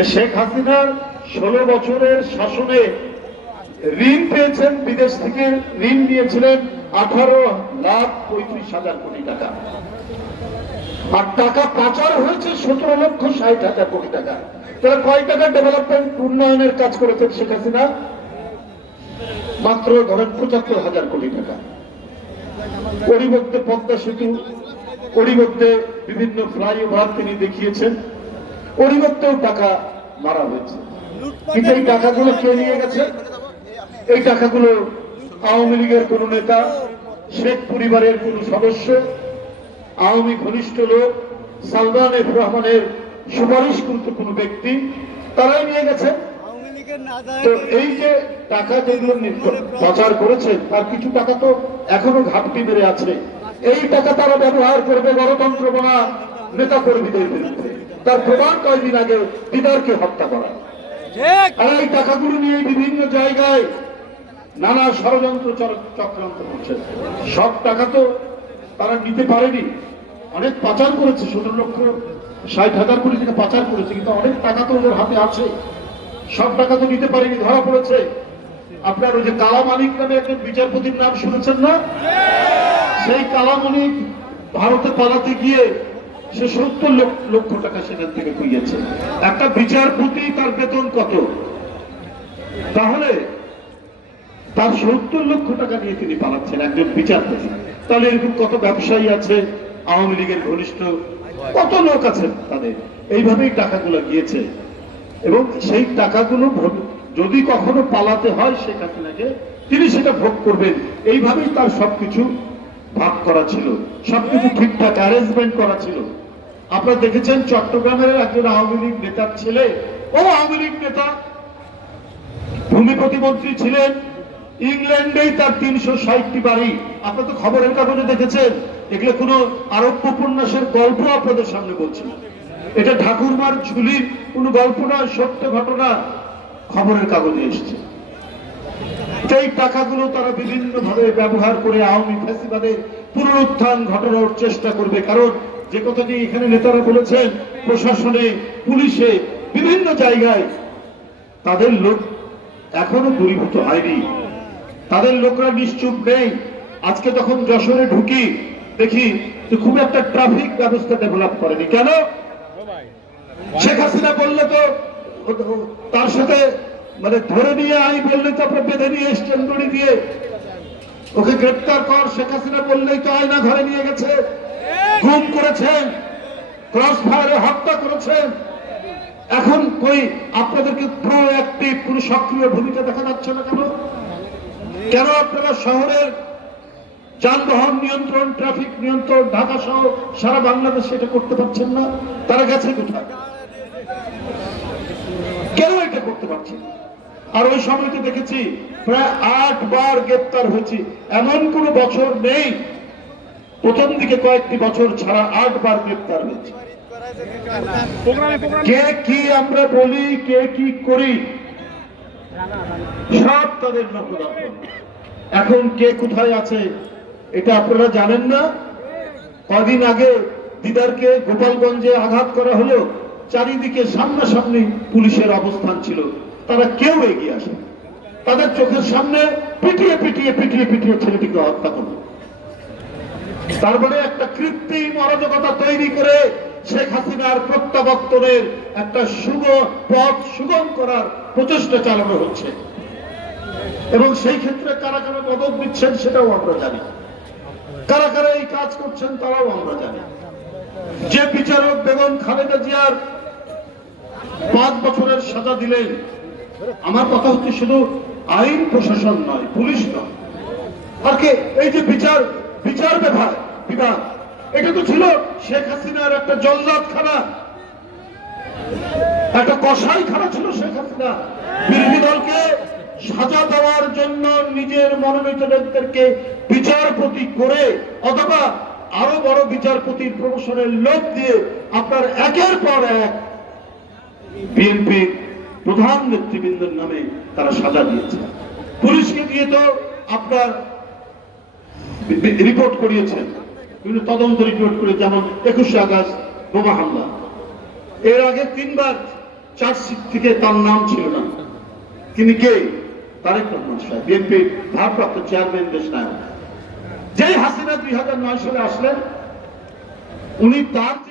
যে শেখ হাসিনার 16 বছরের শাসনে ঋণ পেয়েছেন, বিদেশ থেকে ঋণ নিয়েছিলেন 18,35,000 কোটি টাকা, আর টাকা পাচার হয়েছে 17,60,000 কোটি টাকা। তাহলে কয় টাকা ডেভেলপমেন্ট উন্নয়নের কাজ করেছেন শেখ হাসিনা? মাত্র ধরেন 75,000 কোটি টাকা। পরিবর্তে পদ্মা সেতু, পরিবর্তে বিভিন্ন ফ্লাইওভার তিনি দেখিয়েছেন, পরিবর্তেও টাকা মারা হয়েছে। কিন্তু এই টাকাগুলো কে নিয়ে গেছে? এই টাকাগুলো আওয়ামী লীগের কোন নেতা, শেখ পরিবারের কোন সদস্য, আওয়ামী ঘনিষ্ঠ লোক, সালমান এফ রহমানের সুপারিশকৃত কোন ব্যক্তি, তারাই নিয়ে গেছে। তো এই যে টাকা যেগুলো পাচার করেছে তার কিছু টাকা তো এখনো ঘাটতি বেড়ে আছে। এই টাকা তারা ব্যবহার করবে গণতন্ত্র বনা নেতা কর্মীদের বিরুদ্ধে। তার প্রমাণ কয়েকদিন আগে দিদারকে হত্যা করা। আর এই টাকাগুলো নিয়ে বিভিন্ন জায়গায় নানা ষড়যন্ত্র চক্রান্ত করছে। সব টাকা তো তারা নিতে পারেনি, অনেক পাচার করেছে, 16,60,000 কোটি টাকা পাচার করেছে, কিন্তু অনেক টাকা তো ওদের হাতে আছে। সব টাকা তো নিতে পারেনি, ধরা পড়েছে। আপনার ওই যে কালা মানিক নামে একজন বিচারপতির নাম শুনেছেন না? সেই কালা মানিক ভারতে পালাতে গিয়ে সে 70 লক্ষ টাকা সেখান থেকে পেয়েছে। একটা বিচারপতি তার বেতন কত? তাহলে তার 70 লক্ষ টাকা নিয়ে তিনি পালাচ্ছেন, একজন বিচারপতি। তাহলে এরকম কত ব্যবসায়ী আছে, আওয়ামী লীগের ঘনিষ্ঠ কত লোক আছে, তাদের এইভাবেই টাকাগুলো গিয়েছে। এবং সেই টাকাগুলো যদি কখনো পালাতে হয় শেখ হাসিনাকে, তিনি সেটা ভোগ করবেন। এইভাবেই তার সবকিছু ভাগ করা ছিল, সবকিছু ঠিকঠাক অ্যারেঞ্জমেন্ট করা ছিল। আপনারা দেখেছেন চট্টগ্রামের একজন আওয়ামী লীগ নেতার ছেলে, ও আওয়ামী লীগ নেতা, ভূমি প্রতিমন্ত্রী ছিলেন, ইংল্যান্ডেই তার 360টি বাড়ি। আপনারা তো খবরের কাগজে দেখেছেন। এগুলো কোনো আরব্য উপন্যাসের গল্প আপনাদের সামনে বলছি, এটা ঠাকুরমার ঝুলির কোন গল্প নয়, সত্য ঘটনা খবরের কাগজে এসছে। এই টাকাগুলো তারা বিভিন্ন ভাবে ব্যবহার করে আওয়ামী ফ্যাসিবাদের পুনরুত্থান ঘটানোর চেষ্টা করবে। কারণ যে কথাটি এখানে নেতারা বলেছেন, প্রশাসনে, পুলিশে, বিভিন্ন জায়গায় তাদের লোক এখনো দূরীভূত হয়নি, তাদের লোকরা নিশ্চুপ নেই। আজকে যখন যশোরে ঢুকি দেখি যে খুব একটা ট্রাফিক ব্যবস্থা ডেভেলপ করেনি। কেন? শেখ হাসিনা বললে তো তার সাথে মানে ধরে নিয়ে আই বললে তো আপনার বেঁধে নিয়ে এসছেন দড়ি দিয়ে, ওকে গ্রেপ্তার কর। শেখ হাসিনা বললেই তো আয়না ঘরে নিয়ে গেছে, গুম করেছেন, ক্রস ফায়ারে হত্যা করেছেন। এখন কই আপনাদেরকে প্রোঅ্যাক্টিভ কোন সক্রিয় ভূমিকা দেখা যাচ্ছে না কেন? কেন আপনারা শহরের যানবাহন নিয়ন্ত্রণ, ট্রাফিক নিয়ন্ত্রণ, ঢাকা সহ সারা বাংলাদেশে এটা করতে পারছেন না? তারা গেছে কোথায়? কেন এটা করতে পারছে? আর ওই সময়তে দেখেছি প্রায় 8 বার গ্রেপ্তার হয়েছি, এমন কোন বছর নেই, প্রথম দিকে কয়েকটি বছর ছাড়া 8 বার গ্রেপ্তার হয়েছে। কে কি আমরা বলি, কে কি করি, সব তাদের নখদর্পণ। এখন কে কোথায় আছে এটা আপনারা জানেন না। কদিন আগে দিদারকে গোপালগঞ্জে আঘাত করা হলো, চারিদিকে সামনাসামনি পুলিশের অবস্থান ছিল, তারা কেউ এগিয়ে আসে, তাদের চোখের সামনে পিটিয়ে পিটিয়ে পিটিয়ে পিটিয়ে ছেলেটিকে হত্যা করল। তারপরে একটা কৃত্রিম অরাজকতা তৈরি করে শেখ হাসিনার প্রত্যাবর্তনের একটা শুভ পথ সুগম করার প্রচেষ্টা চালানো হচ্ছে। এবং সেই ক্ষেত্রে কারা কারা মদত দিচ্ছেন সেটাও আমরা জানি, কারা কারা এই কাজ করছেন তারাও আমরা জানি। যে বিচারক বেগম খালেদা জিয়ার 5 বছরের সাজা দিলেন, আমার কথা হচ্ছে শুধু আইন প্রশাসন নয়, পুলিশ নয়, আর কে এই যে বিচার বিভাগ, এটা তো ছিল শেখ হাসিনার একটা জল্লাদখানা, একটা কসাইখানা ছিল শেখ হাসিনা। বিরোধী দলকে সাজা দেওয়ার জন্য নিজের মনোনীত লোকদেরকে বিচারপতি করে অথবা আরো বড় বিচারপতির প্রমোশনের লোক দিয়ে আপনার একের পর এক বিএনপি প্রধান নেতৃবৃন্দের নামে তারা সাজা দিয়েছে। পুলিশকে দিয়ে তো আপনার রিপোর্ট করিয়েছেন, বিভিন্ন তদন্ত রিপোর্ট করে, যেমন 21শে আগস্ট বোমা হামলা, এর আগে 3 বার চার্জশিট থেকে তার নাম ছিল না। তিনি কে? তারেক রহমান সাহেব, বিএনপির ভারপ্রাপ্ত চেয়ারম্যান, দেশ নায়ক। যে হাসিনা 2009 সালে আসলেন, উনি তার